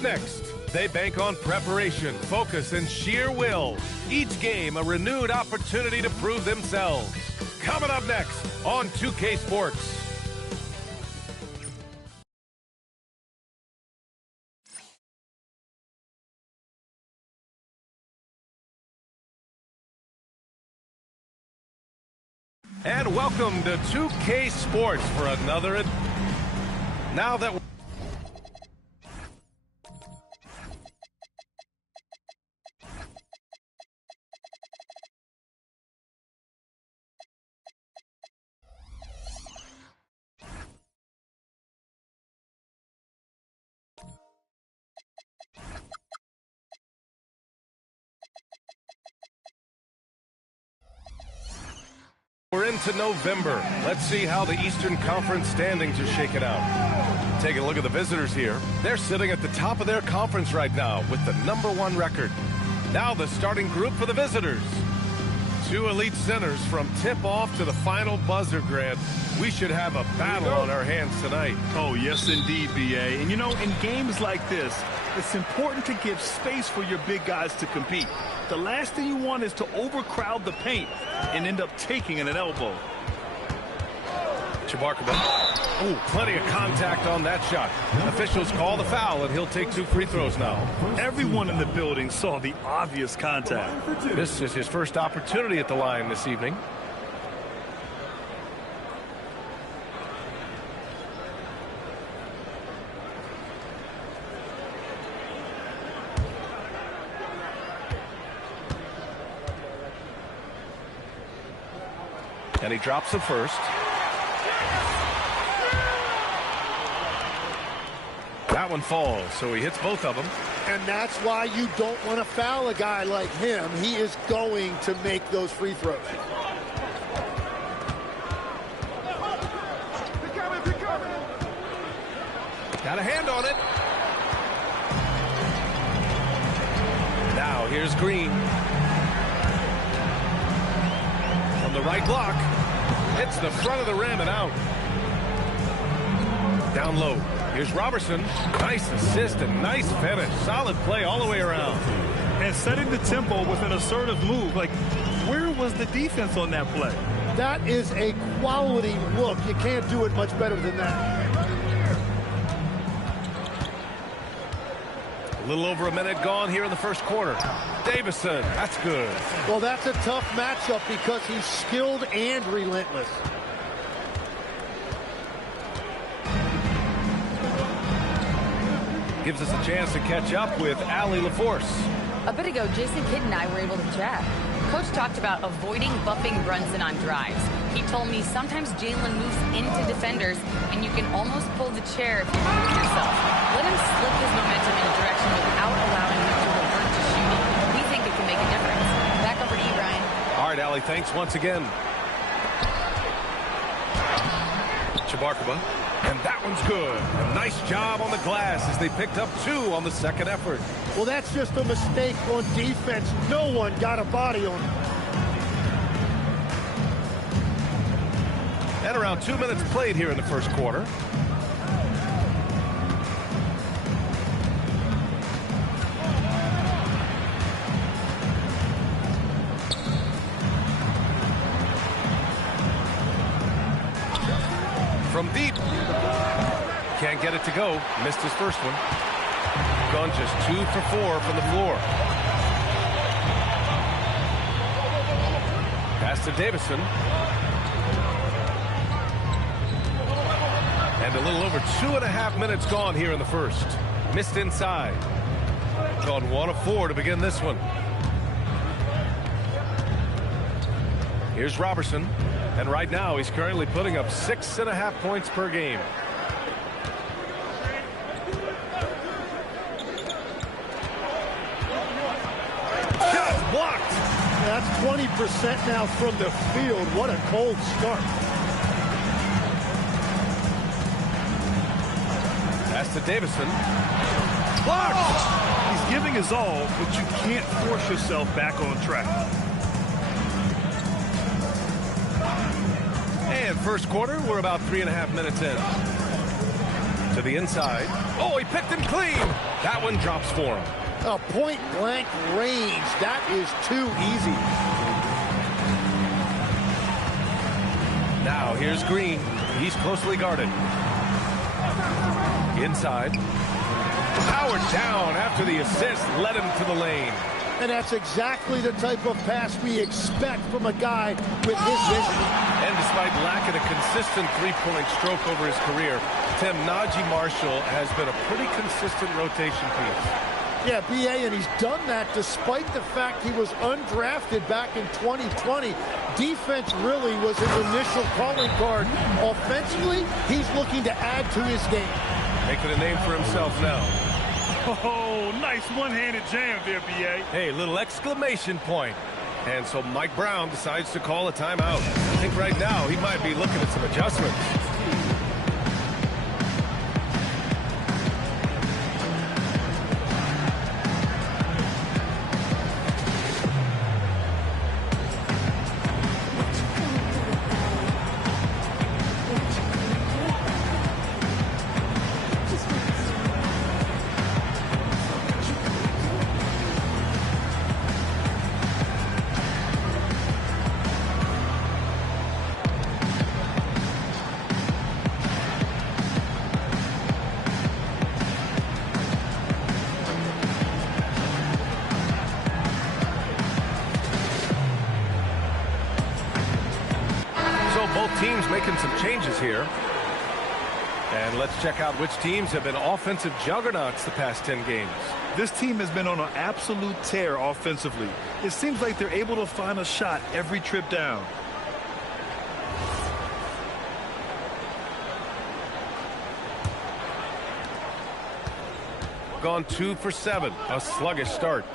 Up next, they bank on preparation, focus, and sheer will. Each game a renewed opportunity to prove themselves. Coming up next on 2K Sports. And welcome to 2K Sports for another. Now that we're into November, let's see how the Eastern Conference standings are shaking out. Taking a look at the visitors here. They're sitting at the top of their conference right now with the #1 record. Now the starting group for the visitors. Two elite centers from tip-off to the final buzzer, Grant. We should have a battle on our hands tonight. Oh, yes, indeed, B.A. And, you know, in games like this, it's important to give space for your big guys to compete. The last thing you want is to overcrowd the paint and end up taking an elbow. Oh, plenty of contact on that shot. Officials call the foul, and he'll take 2 free throws now. Everyone in the building saw the obvious contact. This is his first opportunity at the line this evening. And he drops the first. That one falls, so he hits both of them. And that's why you don't want to foul a guy like him. He is going to make those free throws. Got a hand on it. Now here's Green. From the right block. Hits the front of the rim and out. Down low. Here's Robertson. Nice assist and nice finish. Solid play all the way around. And setting the tempo with an assertive move. Like, where was the defense on that play? That is a quality look. You can't do it much better than that. A little over a minute gone here in the first quarter. Davison, that's good. Well, that's a tough matchup because he's skilled and relentless. Gives us a chance to catch up with Allie LaForce. A bit ago, Jason Kidd and I were able to chat. Coach talked about avoiding bumping Brunson on drives. He told me sometimes Jalen moves into defenders, and you can almost pull the chair if you move yourself. Let him slip his momentum in a direction without allowing him to revert to shooting. We think it can make a difference. Back over to you, Brian. All right, Allie, thanks once again. Chabarkaba. And that one's good. A nice job on the glass as they picked up 2 on the second effort. Well, that's just a mistake on defense. No one got a body on him. And around 2 minutes played here in the first quarter. From deep. Can't get it to go. Missed his first one. Gone just 2 for 4 from the floor. Pass to Davison. And a little over 2.5 minutes gone here in the first. Missed inside. Gone 1 of 4 to begin this one. Here's Robertson. And right now, he's currently putting up 6.5 points per game. Shot blocked. That's 20% now from the field. What a cold start. Pass to Davison. Blocked. He's giving his all, but you can't force yourself back on track. And first quarter, we're about 3.5 minutes in. To the inside. Oh, he picked him clean. That one drops for him. A point-blank range. That is too easy. Now here's Green. He's closely guarded. Inside. Powered down after the assist led him to the lane. And that's exactly the type of pass we expect from a guy with his vision. And despite lacking a consistent three-point stroke over his career, Tim, Najee Marshall has been a pretty consistent rotation piece. Yeah, B.A., and he's done that despite the fact he was undrafted back in 2020. Defense really was his initial calling card. Offensively, he's looking to add to his game. Making a name for himself now. Oh, nice one-handed jam there, B.A. Hey, little exclamation point. And so Mike Brown decides to call a timeout. I think right now he might be looking at some adjustments. Both teams making some changes here. And let's check out which teams have been offensive juggernauts the past 10 games. This team has been on an absolute tear offensively. It seems like they're able to find a shot every trip down. Gone 2 for 7. A sluggish start.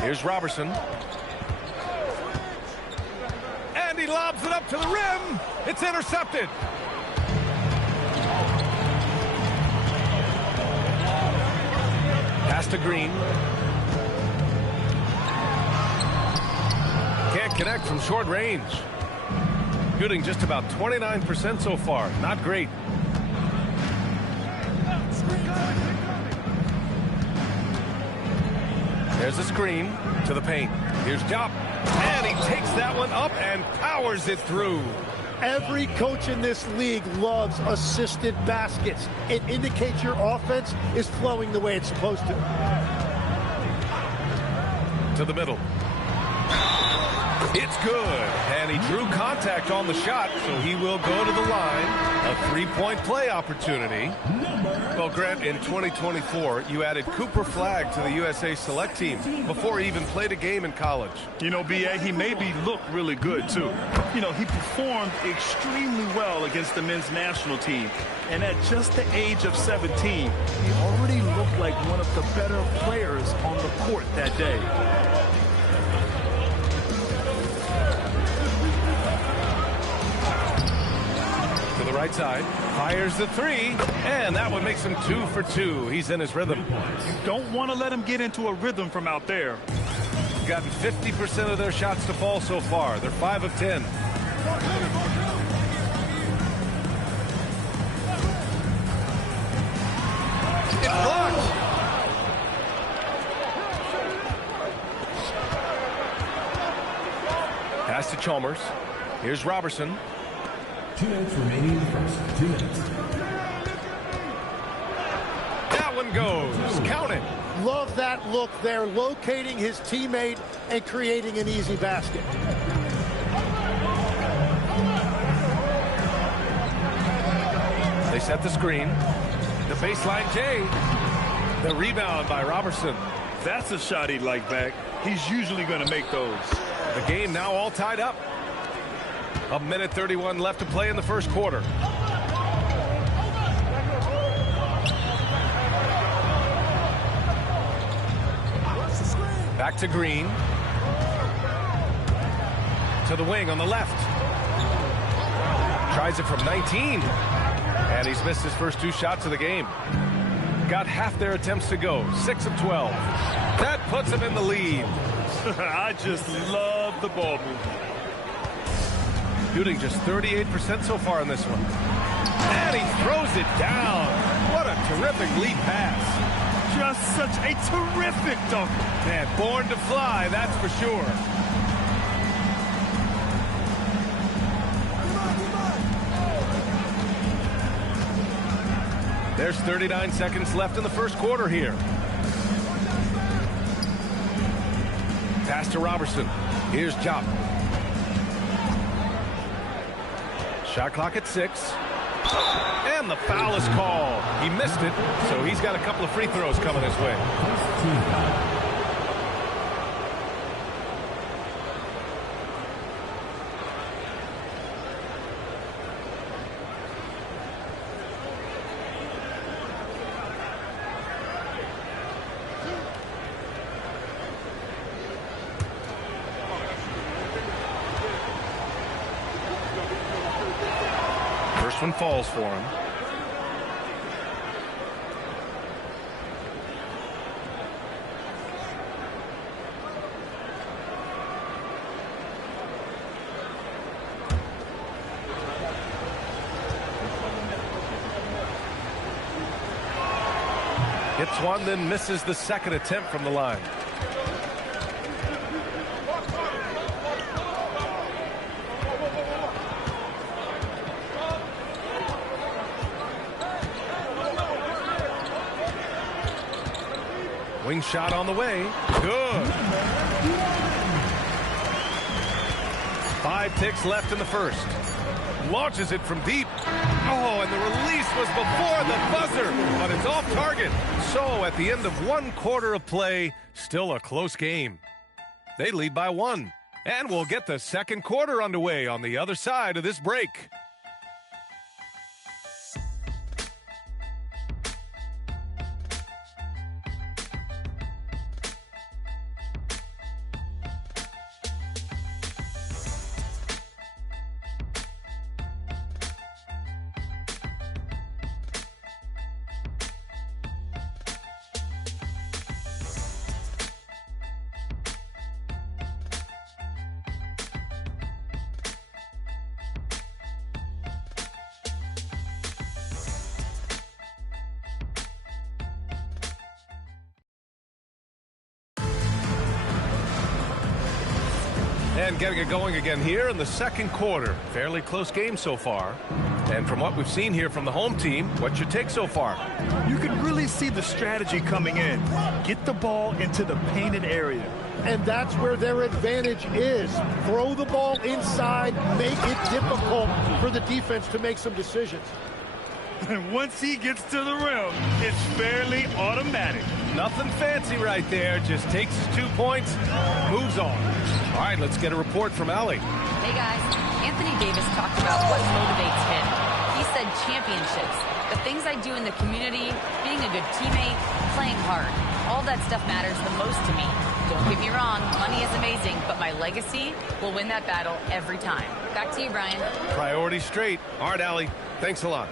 Here's Robertson. And he lobs it up to the rim. It's intercepted. Pass to Green. Can't connect from short range. Shooting just about 29% so far. Not great. There's a screen to the paint. Here's Job. And he takes that one up and powers it through. Every coach in this league loves assisted baskets. It indicates your offense is flowing the way it's supposed to. To the middle. It's good. And he drew contact on the shot, so he will go to the line. A three-point play opportunity. Well, Grant, in 2024, you added Cooper Flagg to the USA Select team before he even played a game in college. You know, B.A., he made me look really good, too. You know, he performed extremely well against the men's national team. And at just the age of 17, he already looked like one of the better players on the court that day. To the right side, fires the three, and that one makes him 2 for 2. He's in his rhythm. You don't want to let him get into a rhythm from out there. Gotten 50% of their shots to fall so far. They're 5 of 10. It's blocked. Pass to Chalmers. Here's Robertson. 2 minutes remaining in the first. 2 minutes. That one goes. Count it. Love that look there, locating his teammate and creating an easy basket. They set the screen. The baseline J. The rebound by Robertson. That's a shot he'd like back. He's usually going to make those. The game now all tied up. 1:31 left to play in the first quarter. Back to Green. To the wing on the left. Tries it from 19. And he's missed his first 2 shots of the game. Got half their attempts to go. 6 of 12. That puts him in the lead. I just love the ball movement. shooting just 38% so far in this one. And he throws it down. What a terrific lead pass. Just such a terrific dunk. Man, born to fly, that's for sure. There's 39 seconds left in the first quarter here. Pass to Robertson. Here's Jop. Shot clock at 6. And the foul is called. He missed it, so he's got a couple of free throws coming his way. First one falls for him. Hits one, then misses the second attempt from the line. Wing shot on the way. Good. 5 ticks left in the first. Launches it from deep. Oh, and the release was before the buzzer, but it's off target. So at the end of 1 quarter of play, still a close game. They lead by 1. And we'll get the second quarter underway on the other side of this break. And getting it going again here in the second quarter. Fairly close game so far. And from what we've seen here from the home team, what's your take so far? You can really see the strategy coming in. Get the ball into the painted area. And that's where their advantage is. Throw the ball inside, make it difficult for the defense to make some decisions. And once he gets to the rim, it's fairly automatic. Nothing fancy right there. Just takes his 2 points, moves on. All right, let's get a report from Allie. Hey, guys. Anthony Davis talked about what motivates him. He said championships, the things I do in the community, being a good teammate, playing hard. All that stuff matters the most to me. Don't get me wrong, money is amazing, but my legacy will win that battle every time. Back to you, Brian. Priority straight. All right, Allie. Thanks a lot.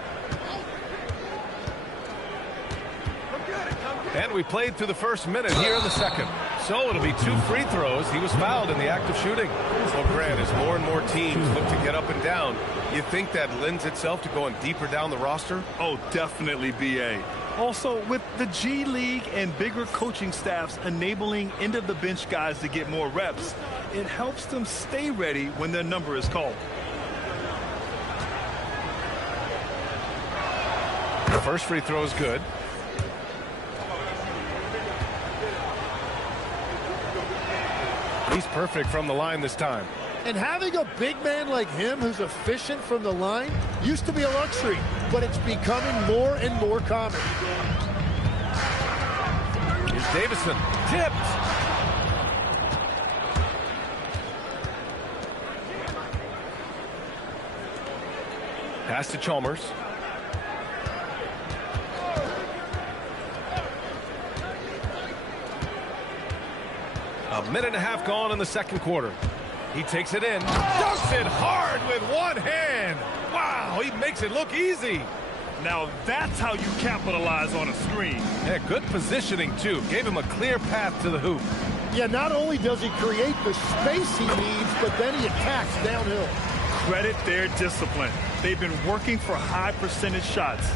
And we played through the first minute here in the second. So it'll be 2 free throws. He was fouled in the act of shooting. Well, Grant, as more and more teams look to get up and down, you think that lends itself to going deeper down the roster? Oh, definitely, B.A. Also, with the G League and bigger coaching staffs enabling end-of-the-bench guys to get more reps, it helps them stay ready when their number is called. The first free throw is good. He's perfect from the line this time. And having a big man like him who's efficient from the line used to be a luxury, but it's becoming more and more common. Here's Davison. Tipped. Pass to Chalmers. A minute and a half gone in the second quarter. He takes it in. Dunks it hard with one hand. Wow, he makes it look easy. Now that's how you capitalize on a screen. Yeah, good positioning, too. Gave him a clear path to the hoop. Yeah, not only does he create the space he needs, but then he attacks downhill. Credit their discipline. They've been working for high percentage shots.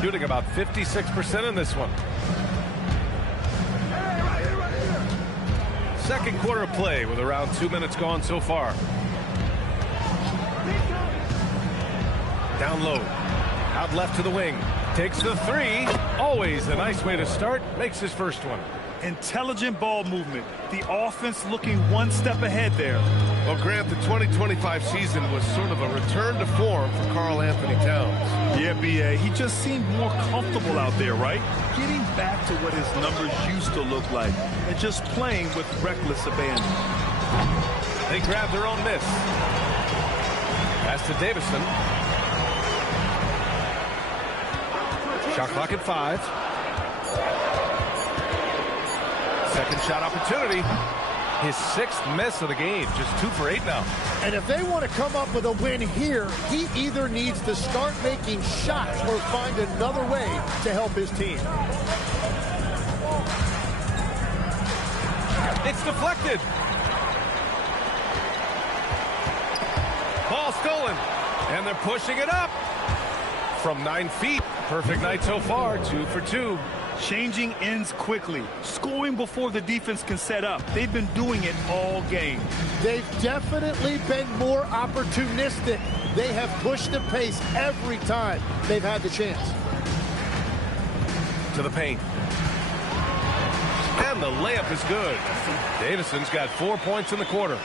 Shooting about 56% in this one. Second quarter of play with around 2 minutes gone so far. Down low. Out left to the wing. Takes the three. Always a nice way to start. Makes his first one. Intelligent ball movement. The offense looking one step ahead there. Well, Grant, the 2025 season was sort of a return to form for Karl Anthony Towns. Yeah, B.A. He just seemed more comfortable out there, right? Getting back to what his numbers used to look like and just playing with reckless abandon. They grabbed their own miss. Pass to Davison. Shot clock at 5. Second shot opportunity. His 6th miss of the game. Just 2 for 8 now. And if they want to come up with a win here, he either needs to start making shots or find another way to help his team. It's deflected. Ball stolen. And they're pushing it up. From 9 feet. Perfect night so far. 2 for 2. Changing ends quickly, scoring before the defense can set up. They've been doing it all game. They've definitely been more opportunistic. They have pushed the pace every time they've had the chance. To the paint. And the layup is good. Davison's got 4 points in the quarter.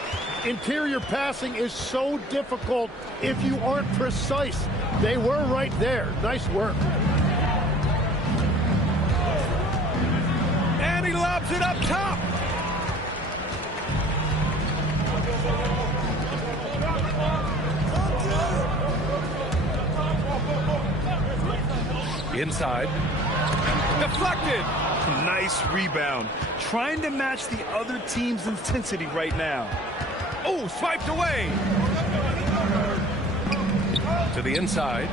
Interior passing is so difficult if you aren't precise. They were right there. Nice work. And he lobs it up top. Inside. Deflected. Nice rebound. Trying to match the other team's intensity right now. Oh, swiped away. To the inside.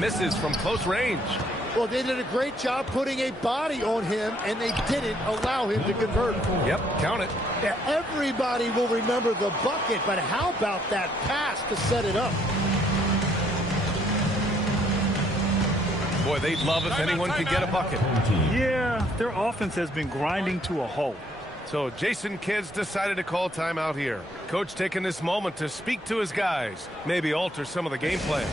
Misses from close range. Well, they did a great job putting a body on him, and they didn't allow him to convert. Yep, count it. Yeah, everybody will remember the bucket, but how about that pass to set it up? Boy, they'd love if anyone could get a bucket. Yeah, their offense has been grinding to a halt. So Jason Kidd's decided to call timeout here. Coach taking this moment to speak to his guys, maybe alter some of the game plan.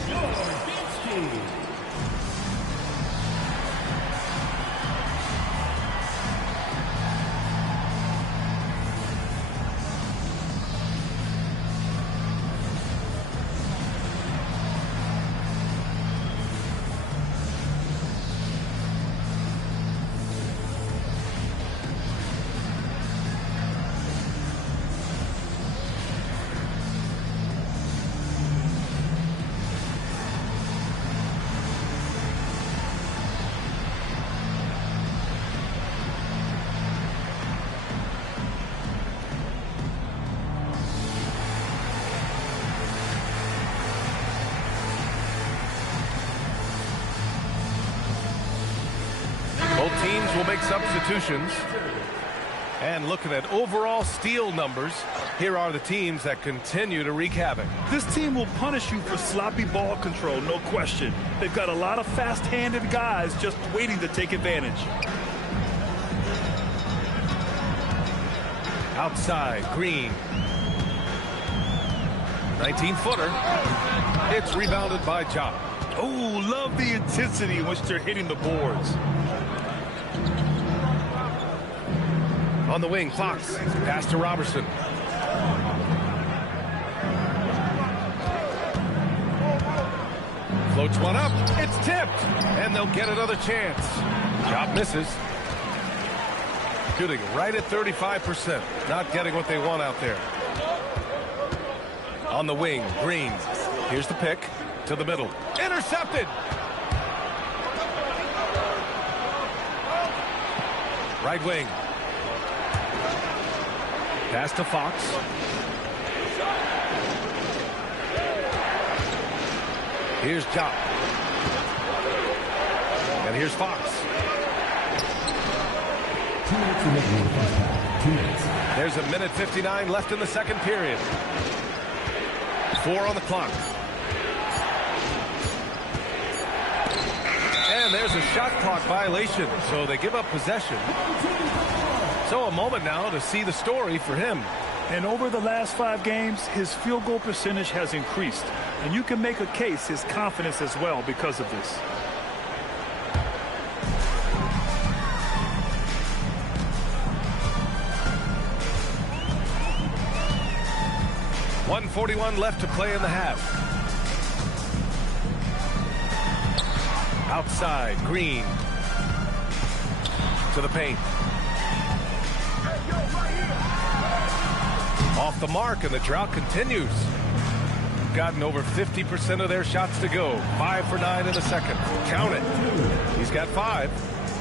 Both teams will make substitutions. And looking at overall steal numbers, here are the teams that continue to wreak havoc. This team will punish you for sloppy ball control, no question. They've got a lot of fast-handed guys just waiting to take advantage. Outside, Green. 19-footer. It's rebounded by Ja. Oh, love the intensity in which they're hitting the boards. On the wing, Fox. Pass to Robertson. Floats one up. It's tipped. And they'll get another chance. Job misses. Shooting right at 35%. Not getting what they want out there. On the wing, Green. Here's the pick. To the middle. Intercepted. Right wing. Pass to Fox. Here's Ja. And here's Fox. 2 minutes remaining in the first half. 2 minutes. There's a minute 59 left in the second period. 4 on the clock. And there's a shot clock violation, so they give up possession. So a moment now to see the story for him. And over the last 5 games, his field goal percentage has increased. And you can make a case his confidence as well because of this. .141 left to play in the half. Outside, Green. To the paint. Off the mark, and the drought continues. Gotten over 50% of their shots to go. 5 for 9 in the second. Count it. He's got 5.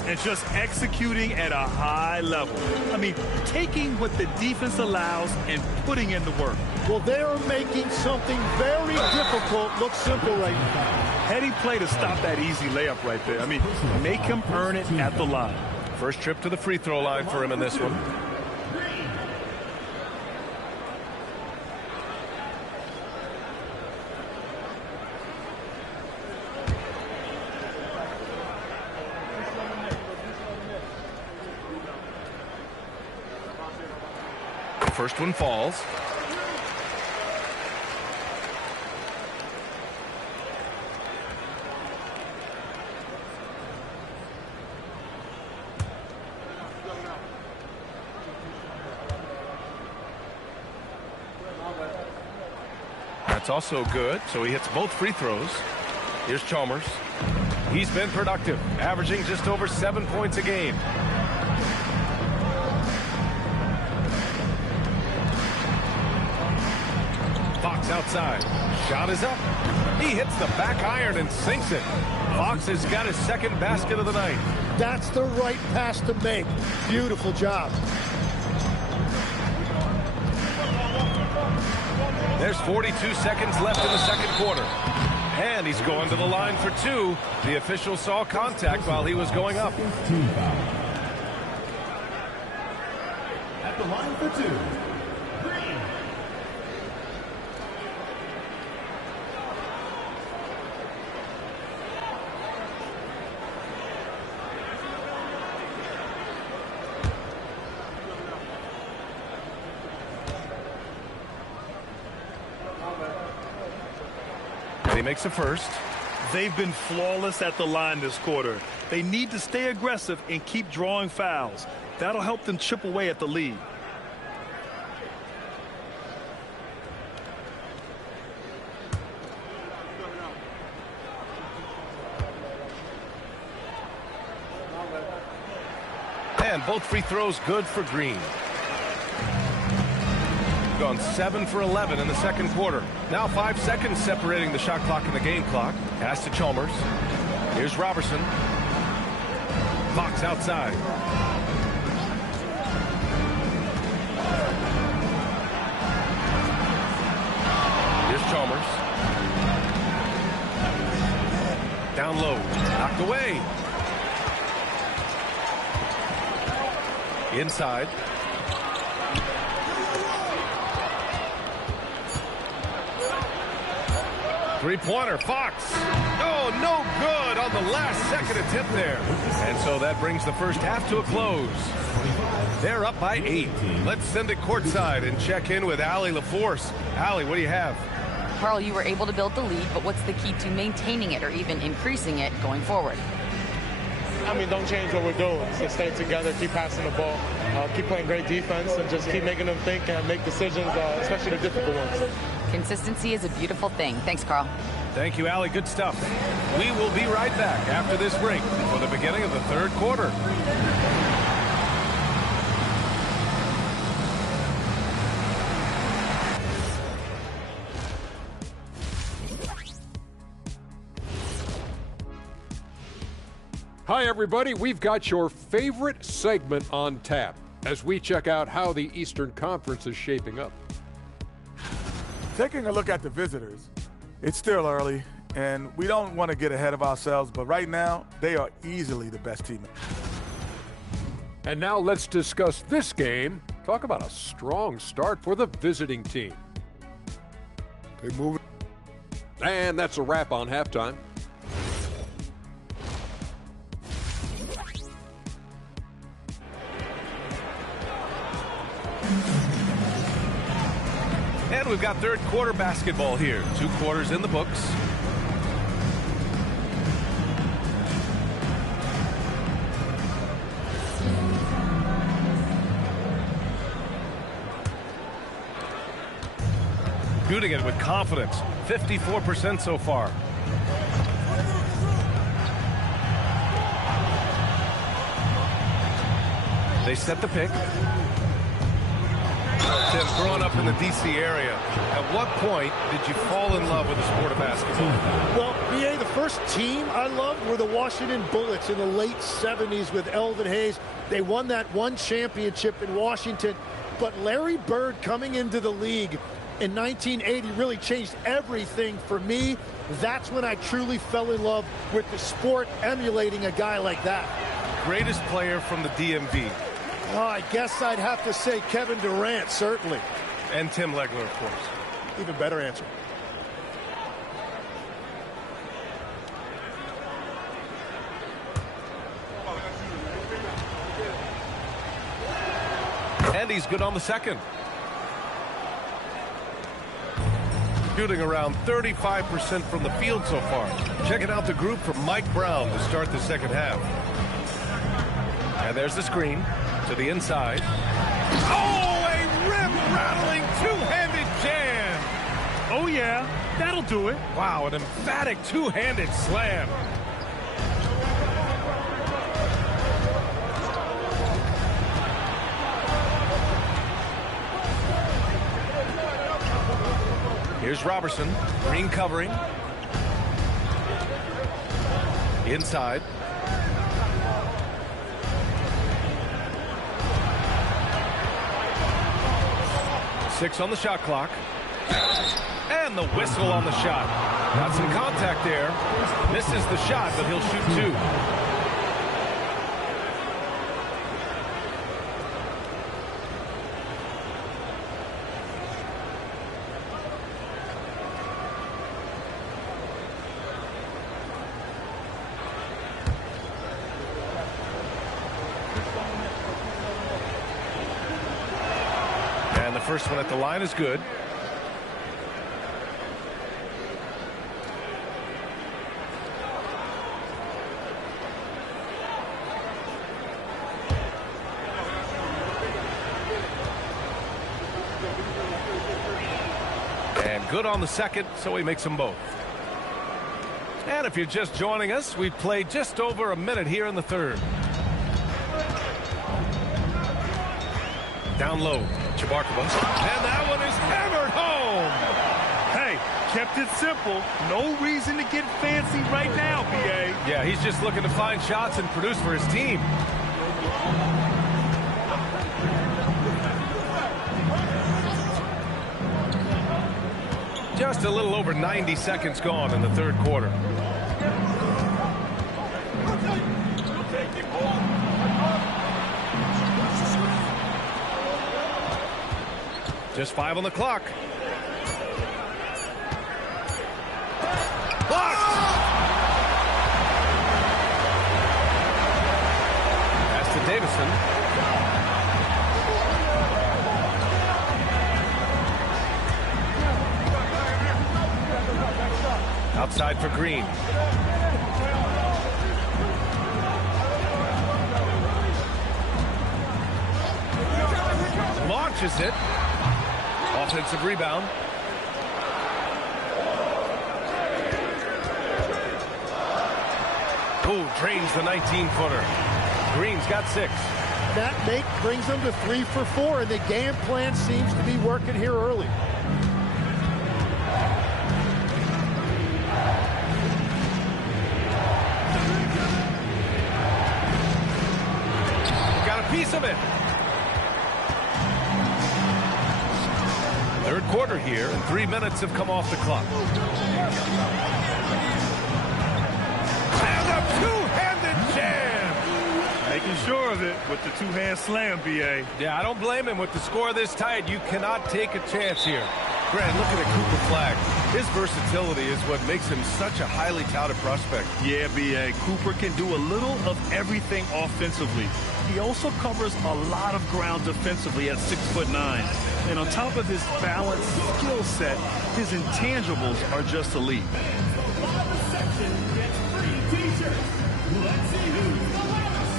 And just executing at a high level. I mean, taking what the defense allows and putting in the work. Well, they are making something very difficult look simple right now. Heady play to stop that easy layup right there. I mean, make him earn it at the line. First trip to the free throw line for him in this one. First one falls. That's also good, so he hits both free throws. Here's Chalmers. He's been productive, averaging just over 7 points a game. Fox outside. Shot is up. He hits the back iron and sinks it. Fox has got his second basket of the night. That's the right pass to make. Beautiful job. There's 42 seconds left in the second quarter. And he's going to the line for 2. The official saw contact while he was going up. Team foul. At the line for 2. And he makes a first. They've been flawless at the line this quarter. They need to stay aggressive and keep drawing fouls. That'll help them chip away at the lead. And both free throws good for Green. Gone 7 for 11 in the second quarter. Now 5 seconds separating the shot clock and the game clock. Pass to Chalmers. Here's Robertson. Fox outside. Here's Chalmers. Down low. Knocked away. Inside. Three-pointer, Fox. Oh, no good on the last second attempt there. And so that brings the first half to a close. They're up by 8. Let's send it courtside and check in with Allie LaForce. Allie, what do you have? Carl, you were able to build the lead, but what's the key to maintaining it or even increasing it going forward? I mean, don't change what we're doing. So stay together, keep passing the ball, keep playing great defense, and just keep making them think and make decisions, especially the difficult ones. Consistency is a beautiful thing. Thanks, Carl. Thank you, Allie. Good stuff. We will be right back after this break for the beginning of the third quarter. Hi, everybody. We've got your favorite segment on tap as we check out how the Eastern Conference is shaping up. Taking a look at the visitors, it's still early, and we don't want to get ahead of ourselves, but right now, they are easily the best team. And now let's discuss this game. Talk about a strong start for the visiting team. They move it. And that's a wrap on halftime. And we've got third quarter basketball here. 2 quarters in the books. Shooting it with confidence. 54% so far. They set the pick. Tim, growing up in the D.C. area, at what point did you fall in love with the sport of basketball? Well, BA, the first team I loved were the Washington Bullets in the late 70s with Elvin Hayes. They won that one championship in Washington. But Larry Bird coming into the league in 1980 really changed everything for me. That's when I truly fell in love with the sport, emulating a guy like that. Greatest player from the DMV. Oh, I guess I'd have to say Kevin Durant, certainly. And Tim Legler, of course. Even better answer. And he's good on the second. Shooting around 35% from the field so far. Checking out the group from Mike Brown to start the second half. And there's the screen to the inside. Oh, a rim-rattling two-handed jam. Oh, yeah, that'll do it. Wow, an emphatic two-handed slam. Here's Robertson. Green covering. Inside. Six on the shot clock. And the whistle on the shot. Got some contact there. Misses the shot, but he'll shoot 2. First one at the line is good. And good on the second, so he makes them both. And if you're just joining us, we've played just over a minute here in the third. Down low, Chabarkova. And that one is hammered home. Hey, kept it simple. No reason to get fancy right now, BA. Yeah, he's just looking to find shots and produce for his team. Just a little over 90 seconds gone in the third quarter. Just 5 on the clock. Blocked! Pass to Davison. Outside for Green. Launches it. Offensive rebound. Oh, drains the 19-footer. Green's got 6. That make brings them to 3 for 4, and the game plan seems to be working here early. Got a piece of it. Third quarter here, and 3 minutes have come off the clock. And a two-handed jam. Making sure of it with the two-hand slam, B.A. Yeah, I don't blame him. With the score this tight, you cannot take a chance here. Grant, looking at Cooper Flag, his versatility is what makes him such a highly touted prospect. Yeah, B.A. Cooper can do a little of everything offensively. He also covers a lot of ground defensively at 6'9". And on top of his balanced skill set, his intangibles are just elite. Section gets free t-shirts. Let's see who's the loudest.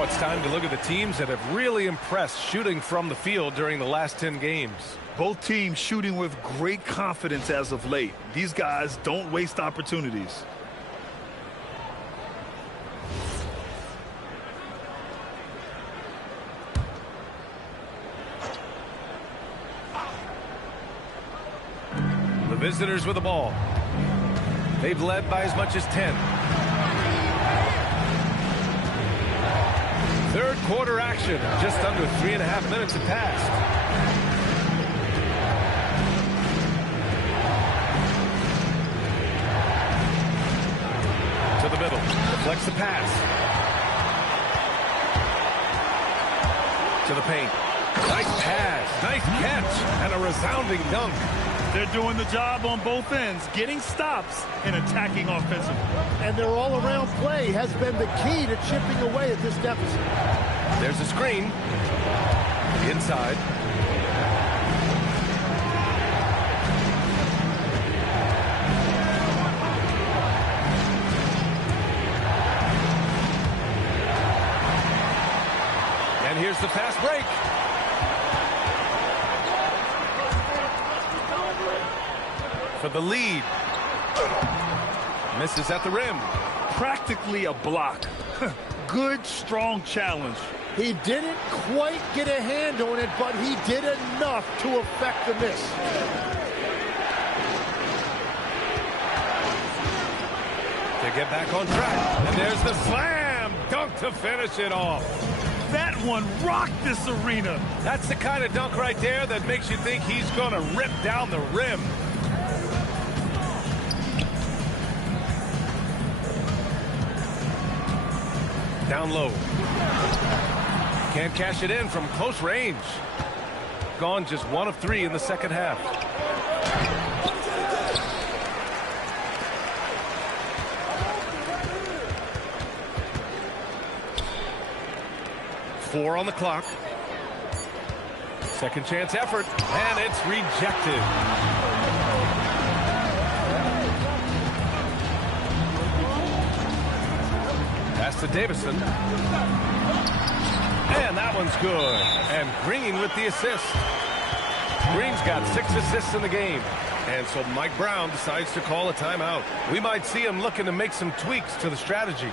It's time to look at the teams that have really impressed shooting from the field during the last 10 games. Both teams shooting with great confidence as of late. These guys don't waste opportunities. The visitors with the ball. They've led by as much as 10. Third quarter action. Just under 3.5 minutes have passed. To the middle. Deflects the pass. To the paint. Nice pass. Nice catch. And a resounding dunk. They're doing the job on both ends, getting stops and attacking offensively. And their all-around play has been the key to chipping away at this deficit. There's a screen. Inside. And here's the fast break. For the lead. Misses at the rim. Practically a block. Good, strong challenge. He didn't quite get a hand on it, but he did enough to affect the miss. To get back on track. And there's the slam dunk to finish it off. That one rocked this arena. That's the kind of dunk right there that makes you think he's going to rip down the rim. Down low. Can't cash it in from close range. Gone just 1 of 3 in the second half. Four on the clock. Second chance effort, and it's rejected. Pass to Davison. And that one's good. And Green with the assist. Green's got 6 assists in the game. And so Mike Brown decides to call a timeout. We might see him looking to make some tweaks to the strategy.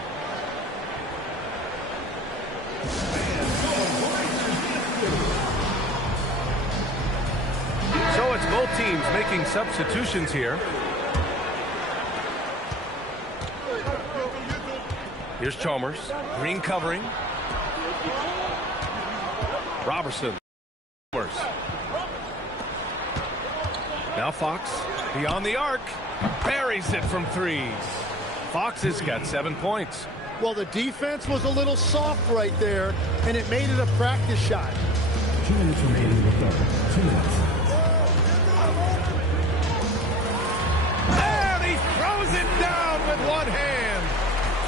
So it's both teams making substitutions here. Here's Chalmers. Green covering. Robertson. Now Fox beyond the arc. Buries it from 3. Fox has got 7 points. Well, the defense was a little soft right there, and it made it a practice shot. 2 minutes remaining in the third. 2 minutes. And he throws it down with one hand.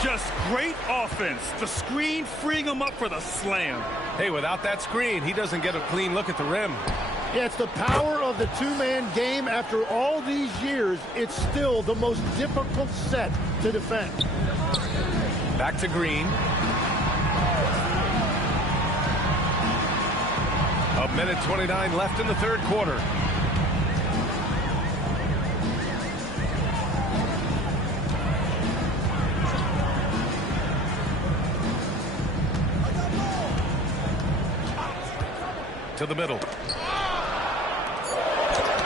Just Great offense. The screen freeing him up for the slam. Hey, without that screen, he doesn't get a clean look at the rim. Yeah, it's the power of the two-man game. After all these years, it's still the most difficult set to defend. Back to Green. A minute 29 left in the third quarter. To the middle.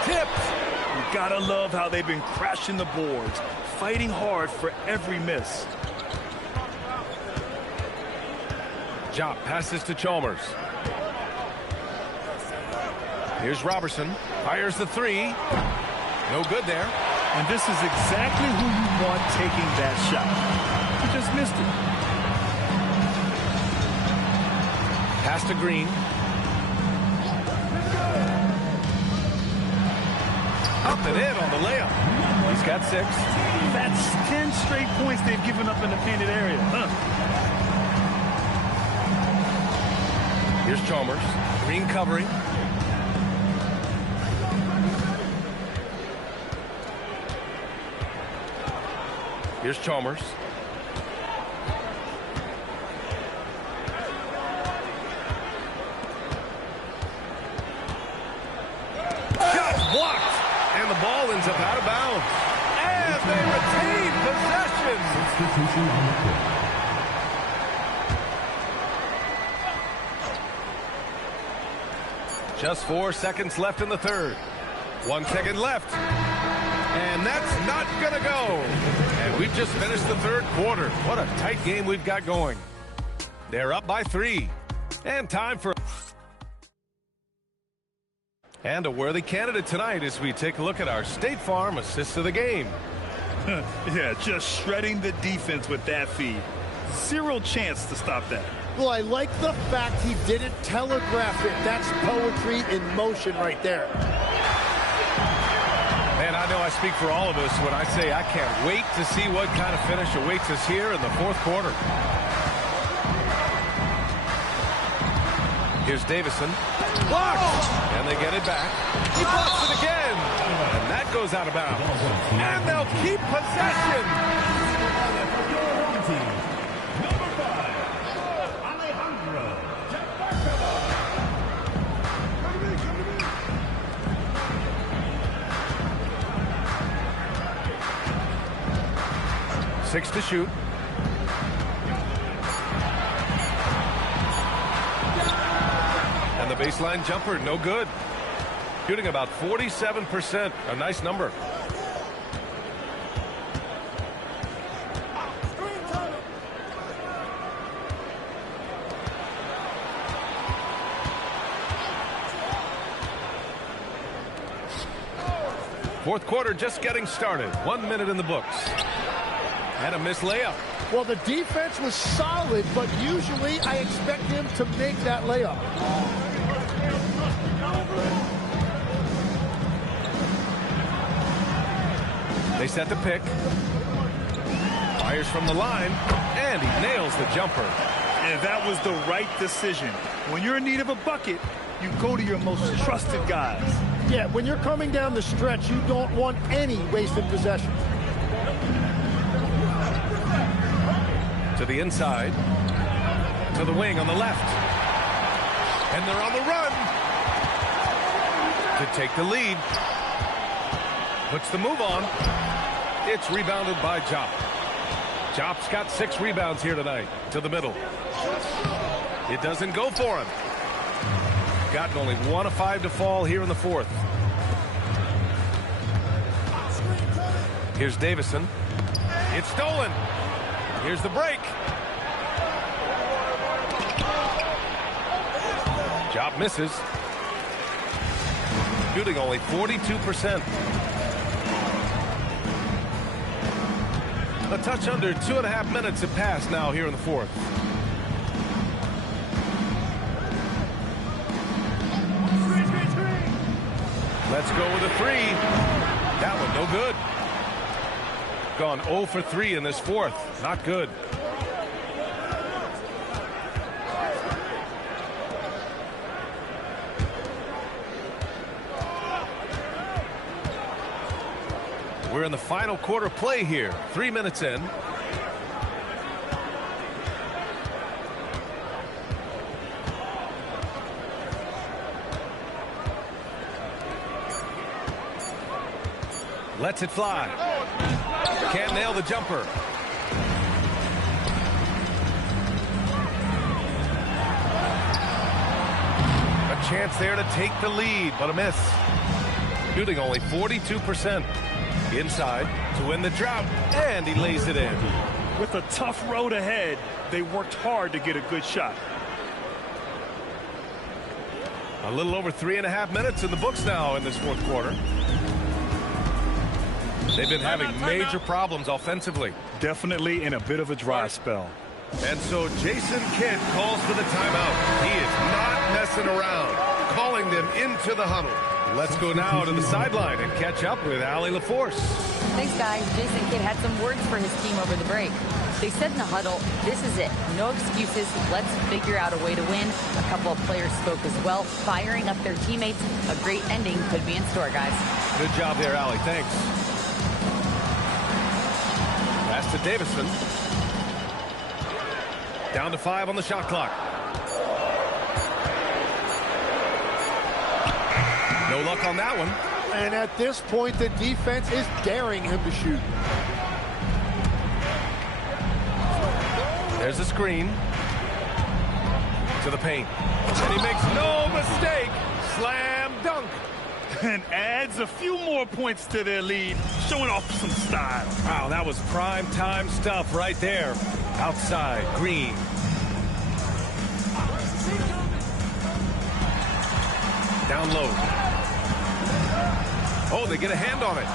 Tipped. You gotta love how they've been crashing the boards, fighting hard for every miss. Jop passes to Chalmers. Here's Robertson. Fires the three. No good there. And this is exactly who you want taking that shot. He just missed it. Pass to Green. Up and in on the layup. He's got 6. That's 10 straight points they've given up in the painted area. Here's Chalmers. Green covering. Here's Chalmers. Shot blocked. And the ball ends up out of bounds. And they retain possession. Substitution on the court. Just 4 seconds left in the third. 1 second left. And that's not going to go. And we've just finished the third quarter. What a tight game we've got going. They're up by 3. And time for... And a worthy candidate tonight as we take a look at our State Farm assist of the game. Yeah, just shredding the defense with that feed. 0 chance to stop that. Well, I like the fact he didn't telegraph it. That's poetry in motion right there. And I know I speak for all of us when I say I can't wait to see what kind of finish awaits us here in the fourth quarter. Here's Davison. Blocked! And they get it back. He blocks it again. And that goes out of bounds. And they'll keep possession. Number 5, Alejandro. 6 to shoot. And the baseline jumper, no good. Shooting about 47%, a nice number. Fourth quarter just getting started. 1 minute in the books. And a missed layup. Well, the defense was solid, but usually I expect him to make that layup. They set the pick. Fires from the line, and he nails the jumper. And that was the right decision. When you're in need of a bucket, you go to your most trusted guys. Yeah, when you're coming down the stretch, you don't want any wasted possession. To the inside. To the wing on the left. And they're on the run. To take the lead. Puts the move on. It's rebounded by Jop. Jop's got 6 rebounds here tonight. To the middle. It doesn't go for him. Gotten only 1 of 5 to fall here in the fourth. Here's Davison. It's stolen. Here's the break. Jop misses. Shooting only 42%. A touch under 2.5 minutes have passed now here in the fourth. Let's go with a 3. That one no good. Gone 0 for 3 in this fourth. Not good. We're in the final quarter play here. 3 minutes in. Lets it fly. Can't nail the jumper. A chance there to take the lead, but a miss. Shooting only 42%. Inside to win the drought, and he lays it in. With a tough road ahead, they worked hard to get a good shot. A little over 3.5 minutes in the books now in this fourth quarter. They've been having major problems offensively. Definitely in a bit of a dry spell. And so Jason Kidd calls for the timeout. He is not messing around, calling them into the huddle. Let's go now to the sideline and catch up with Allie LaForce. Thanks, guys. Jason Kidd had some words for his team over the break. They said in the huddle, this is it. No excuses. Let's figure out a way to win. A couple of players spoke as well, firing up their teammates. A great ending could be in store, guys. Good job there, Allie. Thanks. Pass to Davison. Down to 5 on the shot clock. No luck on that one. And at this point, the defense is daring him to shoot. There's a screen. To the paint. And he makes no mistake. Slam dunk. And adds a few more points to their lead, showing off some style. Wow, that was prime time stuff right there. Outside, Green. Down low. Oh, they get a hand on it.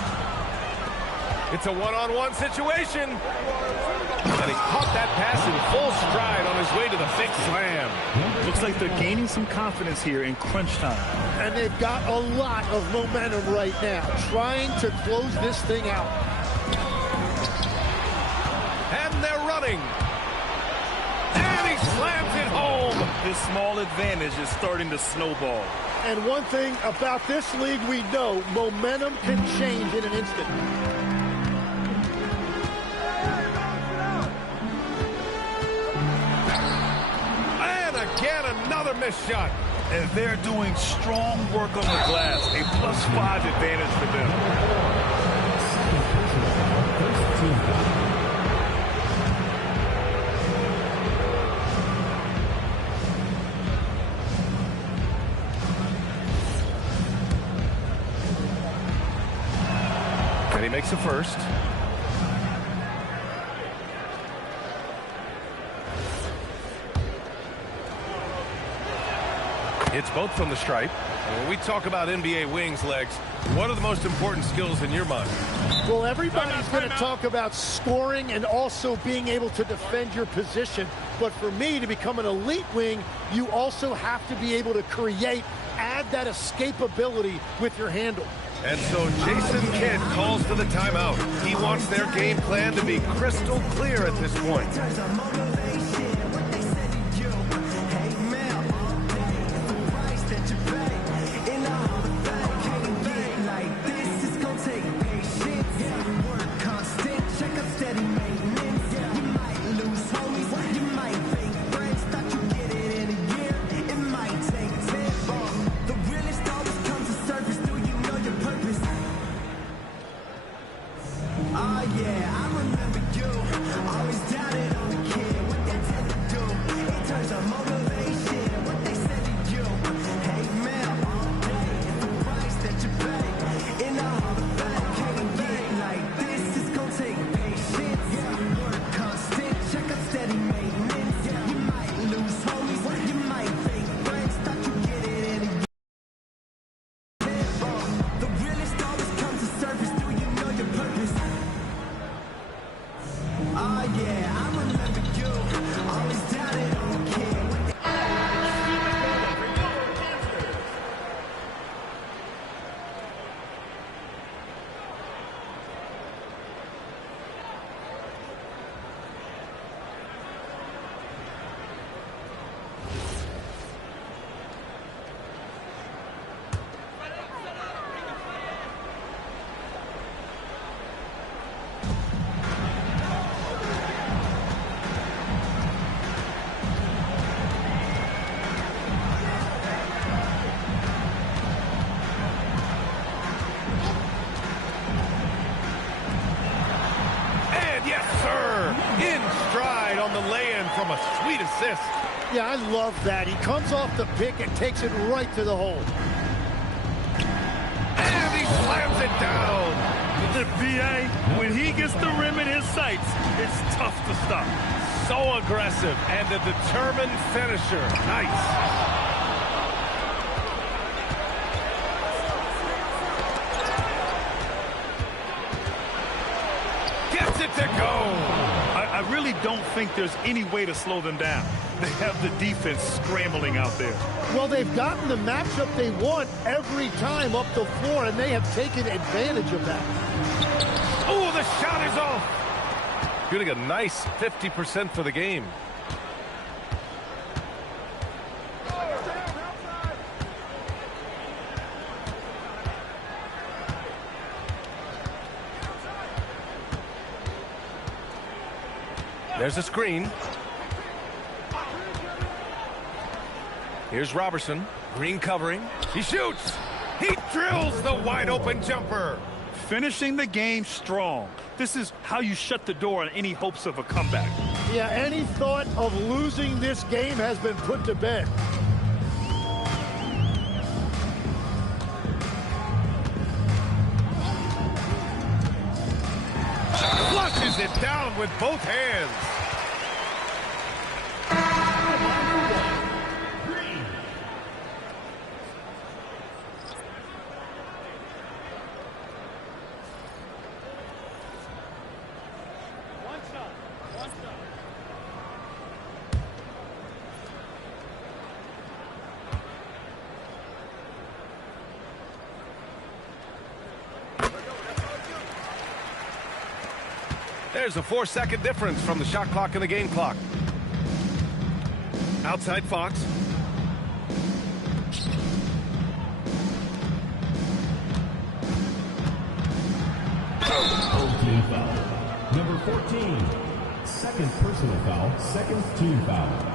It's a one-on-one situation. And he caught that pass in full stride on his way to the big slam. Looks like they're gaining some confidence here in crunch time. And they've got a lot of momentum right now, trying to close this thing out. And they're running. And he slams it home. This small advantage is starting to snowball. And one thing about this league we know, momentum can change in an instant. And again, another missed shot. And they're doing strong work on the glass. A +5 advantage for them. And he makes the first. It's both from the stripe. And when we talk about NBA wings, Legs, what are the most important skills in your mind? Well, everybody's going to talk about scoring and also being able to defend your position. But for me, to become an elite wing, you also have to be able to create, add that escapability with your handle. And so Jason Kidd calls for the timeout. He wants their game plan to be crystal clear at this point. Oh yeah, I remember you. Always doubted on the kid. from a sweet assist. Yeah, I love that. He comes off the pick and takes it right to the hole. And he slams it down. The VA, when he gets the rim in his sights, it's tough to stop. So aggressive and a determined finisher. Nice. Gets it to go. I really don't think there's any way to slow them down. They have the defense scrambling out there. Well, they've gotten the matchup they want every time up the floor, and they have taken advantage of that. Oh, the shot is off. Getting a nice 50% for the game. There's a screen. Here's Robertson. Green covering. He shoots. He drills the wide open jumper. Finishing the game strong. This is how you shut the door on any hopes of a comeback. Yeah, any thought of losing this game has been put to bed. Flushes it down with both hands. There's a 4-second difference from the shot clock and the game clock. Outside Fox. Old team foul. Number 14. Second personal foul. Second team foul.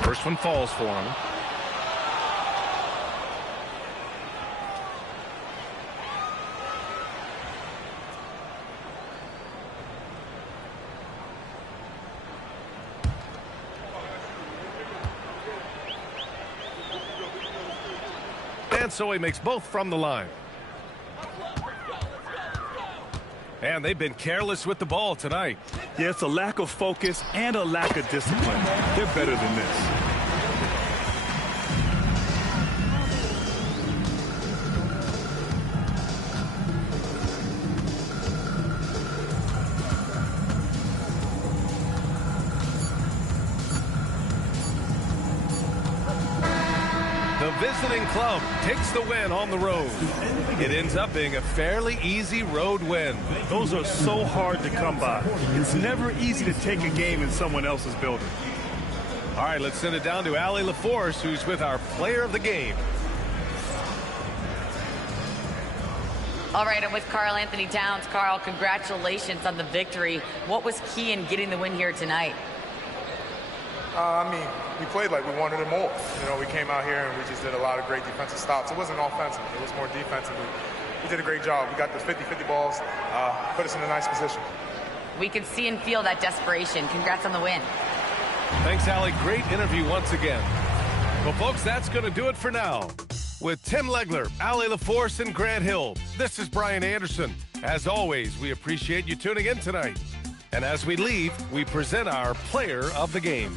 First one falls for him. And so he makes both from the line. And they've been careless with the ball tonight. Yeah, it's a lack of focus and a lack of discipline. They're better than this. The visiting club takes the win on the road. It ends up being a fairly easy road win. Those are so hard to come by. It's never easy to take a game in someone else's building. All right, let's send it down to Allie LaForce, who's with our player of the game. All right, I'm with Karl Anthony Towns. Karl, congratulations on the victory. What was key in getting the win here tonight? I mean, we played like we wanted it more. You know, we came out here and we just did a lot of great defensive stops. It wasn't offensive. It was more defensive. We did a great job. We got the 50-50 balls, put us in a nice position. We could see and feel that desperation. Congrats on the win. Thanks, Allie. Great interview once again. Well, folks, that's going to do it for now. With Tim Legler, Allie LaForce, and Grant Hill, this is Brian Anderson. As always, we appreciate you tuning in tonight. And as we leave, we present our player of the game.